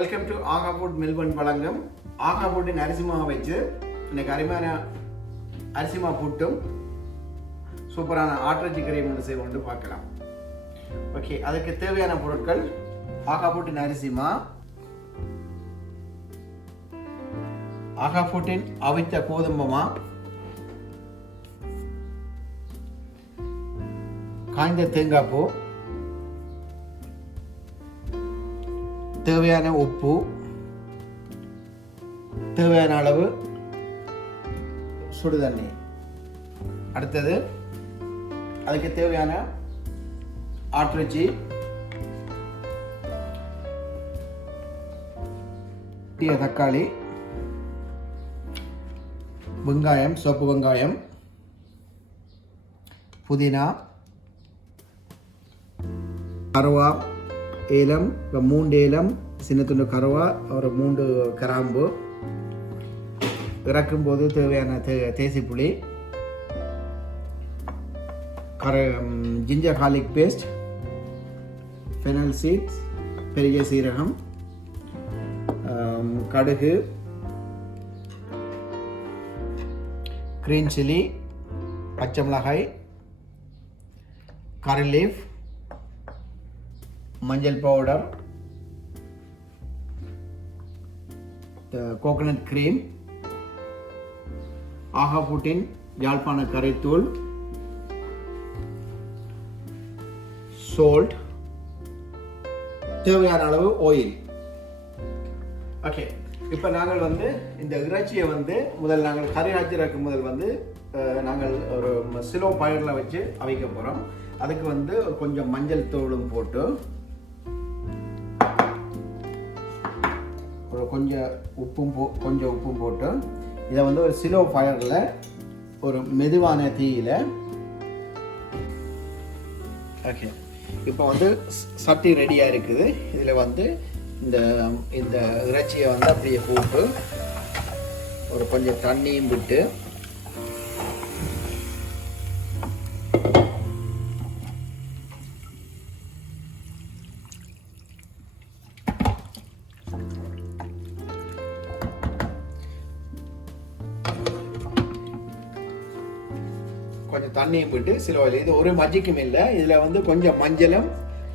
Welcome to ஆகா food Melbourne வழங்கும் ஆகா ஃபுட்டின் அரிசி மாவை வச்சு இன்னைக்கு அருமையான அரிசி மாவு புட்டும் சூப்பரான ஆட்டிறைச்சி கறியும் ஒன்று செய்வோம் பார்க்கலாம். ஓகே, அதுக்கு தேவையான பொருட்கள் ஆகா ஃபுட்டின் அரிசி மா, ஆகா ஃபுட்டின் அவித்த கோதுமை மா, காய்ந்த தேங்காய் பூ, தேவையான உப்பு, தேவையான அளவு சுடு தண்ணி. அடுத்தது அதுக்கு தேவையான ஆட்டிறைச்சி, தக்காளி, வெங்காயம், சோப்பு வெங்காயம், புதினா, கருவா, ஏலம், இப்போ 3 ஏலம், சின்ன துண்டு கருவா, ஒரு 3 கிராம்பு, இறக்கும்போது தேவையான தேசிப்புளி, ginger garlic paste, fennel seeds, பெரிய சீரகம், கடுகு, கிரீன் சில்லி, பச்சை மிளகாய், கரி லீஃப், மஞ்சள் பவுடர், கோகனட் கிரீம், ஆகா ஃபுட்டின் யாழ்ப்பாண கரைத்தூள், சால்ட், தேவையான அளவு ஆயில். ஓகே, இப்போ நாங்கள் இந்த இறைச்சியை முதல் நாங்கள் கறி ஆச்சிறக்கும் முதல் நாங்கள் ஒரு சிலோ பயரில் வச்சு அவிக்க போகிறோம். அதுக்கு கொஞ்சம் மஞ்சள் தூளும் போட்டு ஒரு கொஞ்சம் உப்பும் போட்டு இதை ஒரு சிலோ ஃபயரில் ஒரு மெதுவான தீயில். ஓகே, இப்போ சட்டி ரெடியாக இருக்குது. இதில் இந்த இறைச்சியை அப்படியே போட்டு ஒரு கொஞ்சம் தண்ணியும் விட்டு கொஞ்சம் தண்ணியும் விட்டு சிலோவில், இது ஒரு மஜிக்கும் இல்லை, இதில் கொஞ்சம் மஞ்சளும்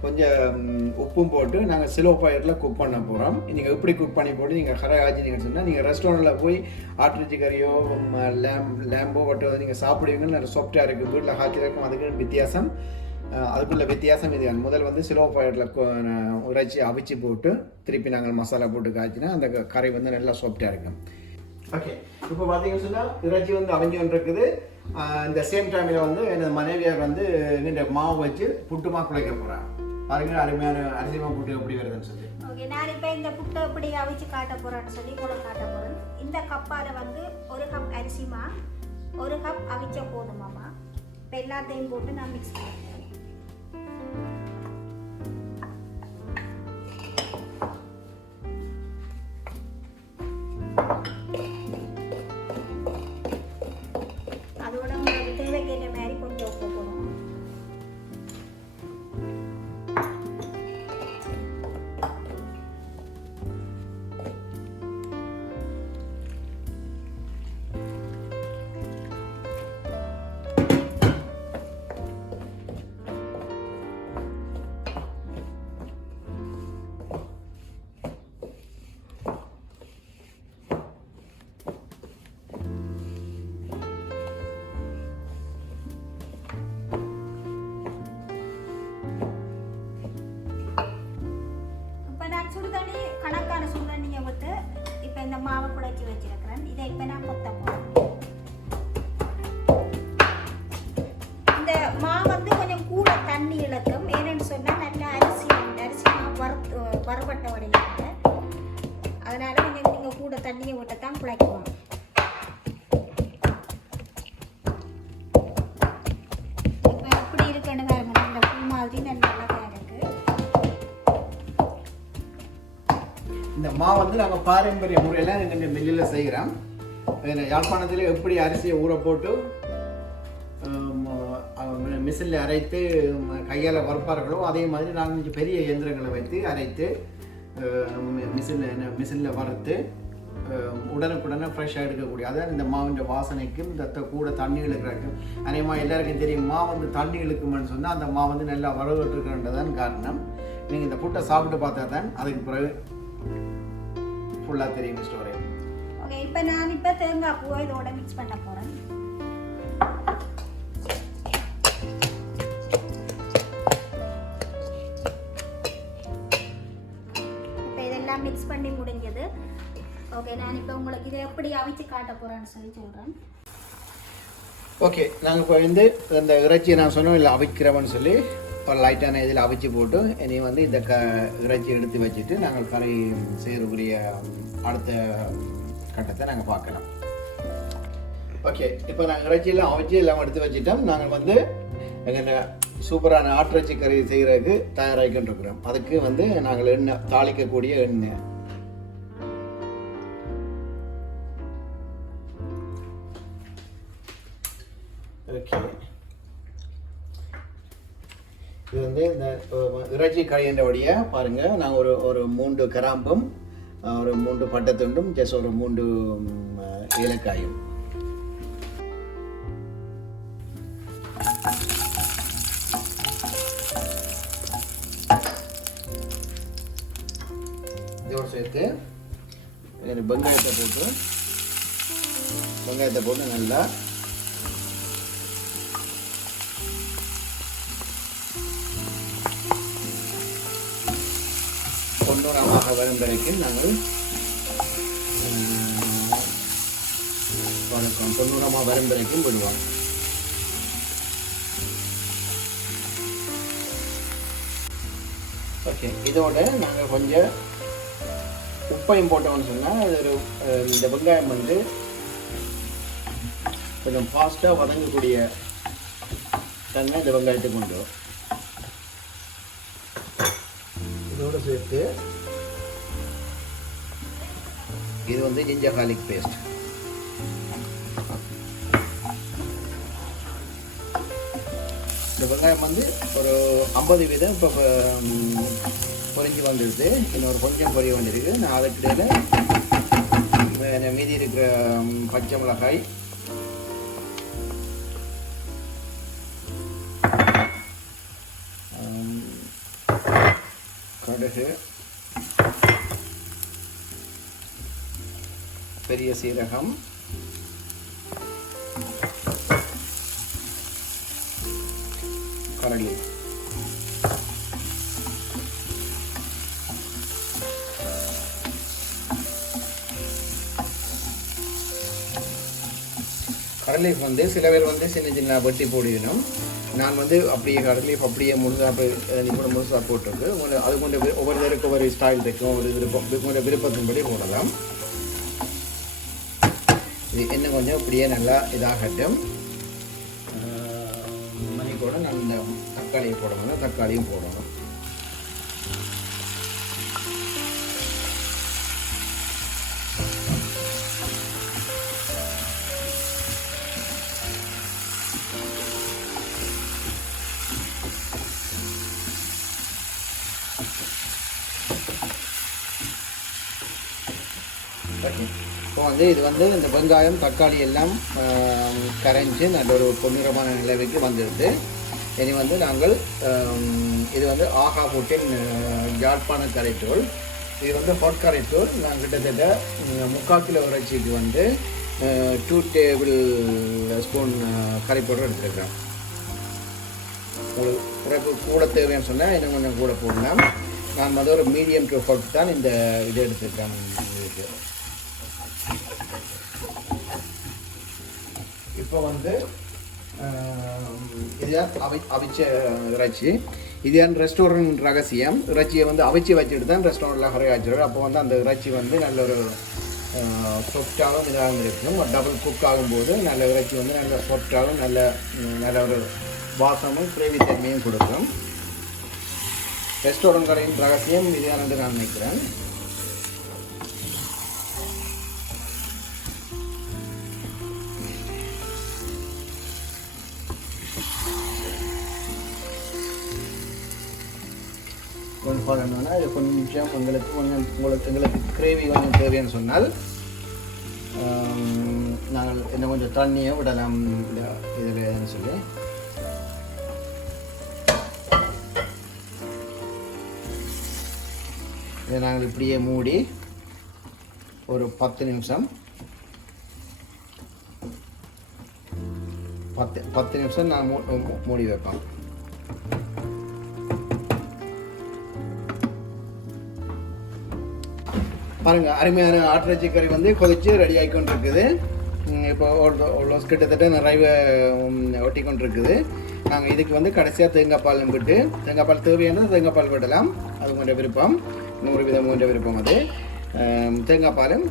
கொஞ்சம் உப்பும் போட்டு நாங்கள் சிலோ ஃபயரில் குக் பண்ண போகிறோம். நீங்கள் எப்படி குக் பண்ணி போட்டு நீங்கள் கரை ஆச்சினீங்கன்னு சொன்னால் நீங்கள் ரெஸ்டாரண்ட்டில் போய் ஆட்டிறைச்சி கறியோ லேம்போ வட்டோ நீங்கள் சாப்பிடுவீங்கன்னு நல்ல சாஃப்டாக இருக்குது. வீட்டில் காய்ச்சிருக்கும் அதுக்குன்னு வித்தியாசம், அதுக்குள்ள வித்தியாசம் இது. முதல் சிலோ ஃபயரில் இறைச்சி அவிச்சு போட்டு திருப்பி நாங்கள் மசாலா போட்டு காய்ச்சினா அந்த கறி நல்லா சாஃப்டாக இருக்கும். ஓகே, இப்போ பார்த்தீங்கன்னு சொன்னால் இறைச்சி அவிஞ்சு கொண்டிருக்குது. இந்த சேம் டைமில் எனது மனைவியார் இந்த மாவு வச்சு புட்டுமா குழைக்க போகிறாங்க. பாருங்க, அருமையான அரிசி மாவு புட்டு எப்படி வருதுன்னு சொல்லி. ஓகே, நான் இப்போ இந்த புட்டை எப்படி அவிச்சு காட்ட போகிறேன்னு சொல்லி உங்களுக்கு காட்ட போகிறேன். இந்த கப்பால் 1 கப் அரிசிமா, 1 கப் அவிச்ச கோதுமாமா, இப்போ எல்லாத்தையும் போட்டு நான் மிக்ஸ் பண்ணுறேன். அதோட உங்களுக்கு தேவைக்கேற்ற மாதிரி கொஞ்சம் உப்பு போடணும். சுடுதண்ணி கணக்கான சுடுதண்ணியை விட்டு இப்போ இந்த மாவை குழைச்சி வச்சிருக்கிறேன். இதை இப்போ நான் கொத்த போகிறேன். இந்த மாவு கொஞ்சம் கூட தண்ணி இழக்கும். ஏன்னு சொன்னால் நல்லா அரிசி மாவு வறுபட்ட உடையில, அதனால நீங்கள் கூட தண்ணியை விட்டு தான் குழைக்குவோம். இப்போ எப்படி இருக்குன்னு பாருங்க, நல்ல பூ மாதிரி நல்லா இருக்கு. இந்த மாவு நாங்கள் பாரம்பரிய முறையில் எங்கள் மில்லில் செய்கிறோம். யாழ்ப்பாணத்தில் எப்படி அரிசியை ஊற போட்டு மிஷினில் அரைத்து கையால் வறுப்பார்களோ அதே மாதிரி நாங்கள் பெரிய இயந்திரங்களை வைத்து அரைத்து மிஷினில் வறுத்து உடனுக்குடனே ஃப்ரெஷ்ஷாக எடுக்கக்கூடிய அதான் இந்த மாவிൻ്റെ வாசனைக்கும் இந்த கூட தண்ணி இழுக்கிறக்கும் அநேகமாக எல்லாருக்கும் தெரியும் மா வந்து தண்ணி இழுக்குமென்னு சொன்னால் அந்த மா வந்து நல்லா வறுவட்டுருக்குன்றதான் காரணம். நீங்கள் இந்த புட்டை சாப்பிட்டு பார்த்தா தான் அதுக்கு பிறகு ஃபுல்லாக தெரியும் ஸ்டோரி. ஓகே, இப்போ நான் தேங்காய் பூவை இதோட மிக்ஸ் பண்ண போகிறேன். இப்போ இதெல்லாம் மிக்ஸ் பண்ணி முடிஞ்சது. ஓகே, நான் இப்போ உங்களுக்கு இதை எப்படி அவிச்சு காட்ட போகிறேன்னு சொல்கிறேன். ஓகே, நாங்கள் இப்போ வந்து இந்த இறைச்சியை நான் சொன்னோம் இல்லை அவிக்கிறவன்னு சொல்லி ஒரு லைட்டான இதில் அவிச்சு போட்டு இனி வந்து இந்த இறைச்சி எடுத்து வச்சுட்டு நாங்கள் கறி செய்யக்கூடிய அடுத்த கட்டத்தை நாங்கள் பார்க்கலாம். ஓகே, இப்போ நாங்கள் இறைச்சியெல்லாம் அவிச்சு எல்லாம் எடுத்து வச்சுட்டோம். நாங்கள் வந்து எங்கள் சூப்பரான ஆட்டிறைச்சி கறி செய்கிறதுக்கு தயாராகிக்கிட்டு இருக்கிறோம். அதுக்கு வந்து நாங்கள் எண்ணெய் தாளிக்கக்கூடிய எண்ணெய் ஓகே. இது வந்து இந்த இறைச்சி கறியண்டபடியே பாருங்கள், நாங்கள் ஒரு 3 கிராம்பும் ஒரு 3 பட்டைத்துண்டும் ஜஸ்ட் ஒரு 3 ஏலக்காயும் இதோடு சேர்த்து வெங்காயத்தை போட்டு நல்லா பொன்னூரமாக வரும் வரைக்கும் நாங்கள் பொன்னூரமாக வரும் வரைக்கும் விடுவோம். ஓகே, இதோட நாங்கள் கொஞ்சம் உப்பையும் போட்டோம்னு சொன்னால் அது ஒரு இந்த வெங்காயம் வந்து கொஞ்சம் ஃபாஸ்ட்டாக வதங்கக்கூடிய தன்மை இந்த வெங்காயத்துக்கு கொண்டு வரும். இதோடு சேர்த்து இது வந்து ஜிஞ்சர் கார்லிக் பேஸ்ட். இந்த வெங்காயம் வந்து ஒரு 50% இப்போ பொரிஞ்சு வந்துடுது. இன்னொரு கொஞ்சம் பொரிய வந்துருக்கு. நான் அதுக்கிடையில் மீதி இருக்கிற பச்சை மிளகாய், கடுகு, பெரிய சீரகம், கரளி, கடலீஃப் வந்து சில பேர் வந்து சின்ன சின்ன வெட்டி போடணும். நான் வந்து அப்படியே கடலீஃப் அப்படியே முழுசாக போட்டிருக்கு. அது கொண்டு ஒவ்வொருத்தருக்கு ஒவ்வொரு ஸ்டைல் இருக்கும், ஒரு விருப்பத்தின்படி போடலாம். இது என்ன கொஞ்சம் இப்படியே நல்லா இதாகட்டும். மணி கூட நான் இந்த தக்காளியை போடணும், தக்காளியும் போடணும். இப்போ வந்து இது வந்து இந்த வெங்காயம் தக்காளி எல்லாம் கரைஞ்சி நல்ல ஒரு பொன்னிறமான நிலைமைக்கு வந்துடுது. இனி வந்து நாங்கள் இது வந்து ஆஹா ஃபுட்டின் யாழ்ப்பாண கரைத்தூள். இது வந்து ஹாட் கரைத்தூள். நான் கிட்டத்தட்ட 3/4 கிலோ இறைச்சிக்கு வந்து 2 டேபிள் ஸ்பூன் கறி பவுடர் எடுத்துருக்கிறேன். உங்களுக்கு கூட தேவைன்னு சொன்னால் இன்னும் கொஞ்சம் கூட போடலாம். நான் வந்து ஒரு மீடியம் டு ஹாட் தான் இந்த இது எடுத்துருக்கேன். இப்போ வந்து இதுதான் அவிச்ச இறைச்சி. இதுதான் ரெஸ்டாரண்ட் ரகசியம். இறைச்சியை வந்து அவிச்சு வச்சுட்டு தான் ரெஸ்டாரண்ட்டில் கறி ஆச்சுருவார். அப்போ வந்து அந்த இறைச்சி வந்து நல்ல ஒரு சாஃப்டாகவும் இதாகவும் இருக்கும். டபுள் குக் ஆகும்போது நல்ல இறைச்சி வந்து நல்ல சாஃப்டாகவும் நல்ல ஒரு வாசமும் கிரேவி தன்மையும் கொடுக்கும். ரெஸ்டாரண்ட் கடையின் ரகசியம் இதுதான் நான் நினைக்கிறேன். பண்ணணும்னா இது கொஞ்சம் எங்களுக்கு கிரேவி கொஞ்சம் தேவைன்னு சொன்னால் நாங்கள் இன்னும் கொஞ்சம் தண்ணியை விடலாம் இதில் சொல்லி இதை நாங்கள் இப்படியே மூடி ஒரு 10 நிமிஷம் 10 நிமிஷம் நான் மூடி வைப்பேன். பாருங்க, அருமையான ஆட்டிறைச்சி கறி வந்து கொதிச்சு ரெடி ஆகிக்கொண்டு இருக்குது. இப்போ கிட்டத்தட்ட நிறைய ஒட்டி கொண்டு இருக்குது. நாங்கள் இதுக்கு வந்து கடைசியாக தேங்காய் பால் விட்டு, தேங்காய் பால் தேவையான தேங்காய் பால் விடலாம், அது உங்களுடைய விருப்பம், 100% விருப்பம். அது தேங்காய் பாலும்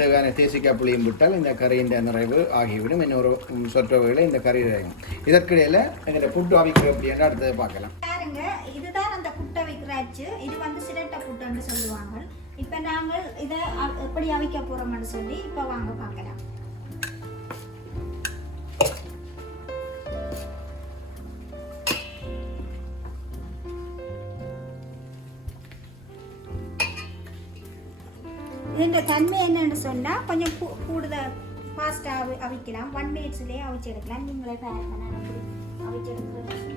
தேவையான தேசிக்காய் புளியும் விட்டால் இந்த கறியின் நிறைவு ஆகிவிடும். இன்னொரு சொற்றவையில் இந்த கறி ஆகும். இதற்கிடையில் எங்களுடைய புட்டு அவிக்கிற அப்படின்னு அடுத்தது பார்க்கலாம். பாருங்க, இதுதான் அந்த புட்டை வைக்கிறாச்சு. இது வந்து சிரட்டை புட்டுன்னு சொல்லுவாங்க. இப்போ நாங்கள் இதை எப்படி அவிக்க போகிறோம்னு சொல்லி இப்போ வாங்க பார்க்கலாம். இந்த தன்மை என்னன்னு சொன்னால் கொஞ்சம் கூடுதல் ஃபாஸ்ட்டாக அவிக்கலாம். 1 மினிட்ஸ்லேயே அவிச்சு எடுக்கலாம். நீங்களே பாருங்க, நான் அப்படி அவிச்சு எடுக்கிறேன்.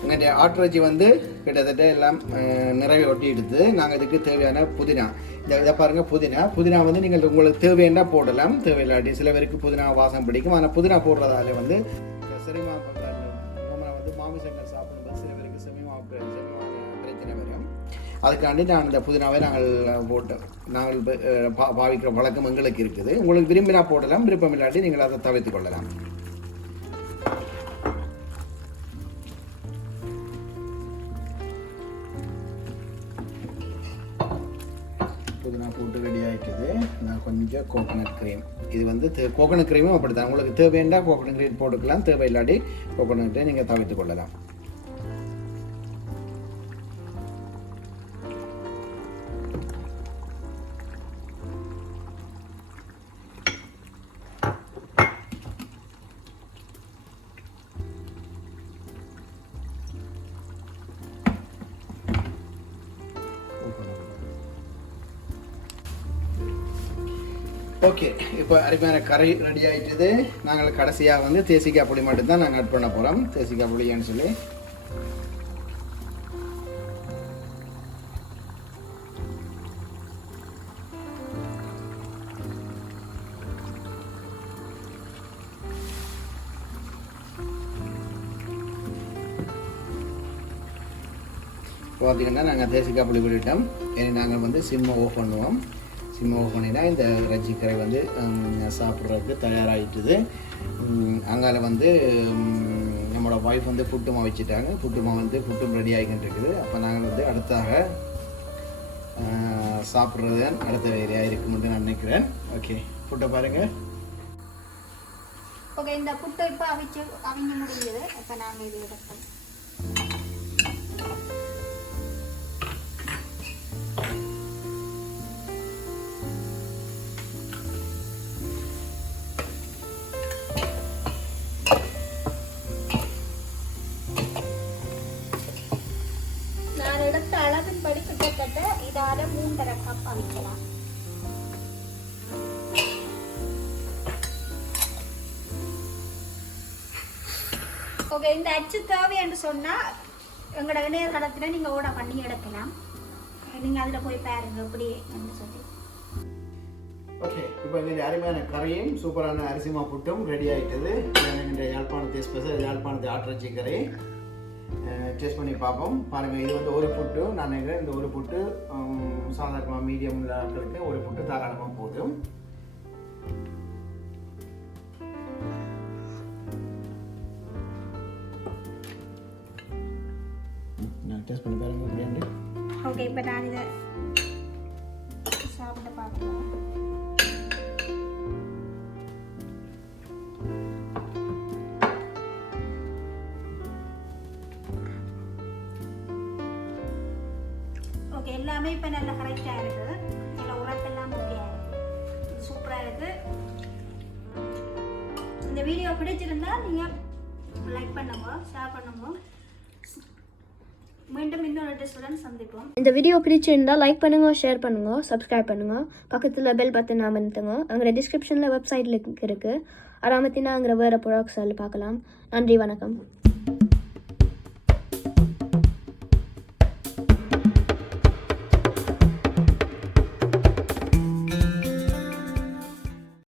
எங்களுடைய ஆட்டிறைச்சி வந்து கிட்டத்தட்ட எல்லாம் நிறைய ஒட்டி எடுத்து நாங்கள் இதுக்கு தேவையான புதினா, இதை பாருங்கள், புதினா வந்து நீங்கள் உங்களுக்கு தேவைன்னா போடலாம், தேவையில்லாட்டி சில பேருக்கு புதினா வாசம் பிடிக்கும். ஆனால் புதினா போடுறதால வந்து செரிமா வந்து மாமிசங்கள் சாப்பிடும்போது சில பேருக்கு செமிமா பிரச்சனை வரும். அதுக்காண்டி நான் இந்த புதினாவை நாங்கள் பாவிக்கிற வழக்கம் எங்களுக்கு இருக்குது. உங்களுக்கு விரும்பினா போடலாம், விருப்பம் இல்லாட்டி நீங்கள் அதை தவிர்த்து கொள்ளலாம். புதினா போட்டு ரெடி ஆகிட்டுது. நான் கொஞ்சம் கோகோனட் க்ரீம், இது வந்து கோகோனட் க்ரீமும் அப்படி தான், உங்களுக்கு தேவைன்னா கோகோனட் க்ரீம் போட்டுக்கலாம், தேவையில்லாட்டி கோகோனட்டை நீங்கள் தவிர்த்து கொள்ளலாம். ஓகே, இப்போ அருமையான கறி ரெடி ஆகிட்டுது. நாங்கள் கடைசியாக வந்து தேசிக்காய் புளி மட்டும்தான் நாங்கள் ஆட் பண்ண போகிறோம். தேசிக்காய் புளின்னு சொல்லி பார்த்தீங்கன்னா நாங்கள் தேசிக்காய் புளி விட்டுட்டோம். நாங்கள் வந்து சிம்மை ஆஃப் பண்ணுவோம். சிம்மை ஆஃப் பண்ணினா இந்த இறைச்சிக்கரை வந்து சாப்பிட்றதுக்கு தயாராகிட்டுது. அங்கால வந்து நம்மளோட ஒய்ஃப் வந்து புட்டுமா வச்சுட்டாங்க. புட்டும் ரெடி ஆகிக்கிட்டு இருக்குது. அப்போ நாங்கள் வந்து அடுத்தாக சாப்பிட்றது தான் அடுத்த வேலையாக இருக்குன்னு நான் நினைக்கிறேன். ஓகே, புட்டை பாருங்கள். ஓகே, இந்த புட்டை இப்போ அவிங்க முடியுது. இப்போ நாங்கள் இது எடுப்போம். அளவின்படி கிட்டத்தட்ட இதால 3.5 கப் அவிக்கலாம். ஓகே, இந்த அச்சு தேவை என்று சொன்னா எங்களோட இணையதளத்துல நீங்க ஓட பண்ணி எடுக்கலாம். நீங்க அதுல போய் பாருங்க எப்படி சொல்லி. ஓகே, இப்போ இந்த அருமையான கறியும் சூப்பரான அரிசிமா புட்டும் ரெடி ஆகிட்டது. இந்த யாழ்ப்பாணத்து ஸ்பெஷல் யாழ்ப்பாணத்து ஆட்டிறைச்சி கறி டேஸ்ட் பண்ணி பார்ப்போம். பாருங்கள், இது வந்து ஒரு புட்டு. நான் நினைக்கிறேன் இந்த ஒரு புட்டு சாதாரணமாக மீடியம் ஆட்களுக்கு ஒரு புட்டு தாராளமாக போதும். நான் டேஸ்ட் பண்ணி பாருங்க அப்படியாண்டு. ஓகே, இப்போ நான் இதை சாப்பிட்டு பார்க்கலாம். எல்லாமே இப்போ நல்லா கரெக்டாக இருக்குது. நல்லா உரப்பெல்லாம் ஓகே ஆகிருக்கு. சூப்பராக இருக்குது. இந்த வீடியோ பிடிச்சிருந்தா நீங்கள் லைக் பண்ணுங்க, ஷேர் பண்ணுங்க. மீண்டும் இன்னொரு டிஸ்டன் சந்திப்போம். இந்த வீடியோ பிடிச்சிருந்தா லைக் பண்ணுங்க, ஷேர் பண்ணுங்க, சப்ஸ்கிரைப் பண்ணுங்க. பக்கத்தில் பெல் பட்டன் அமர்த்துங்க. அங்கே டிஸ்கிரிப்ஷனில் வெப்சைட் லிங்க் இருக்குது. அராமத்தினா அங்கே வேறு ப்ராடக்ட்ஸ் பார்க்கலாம். நன்றி, வணக்கம்.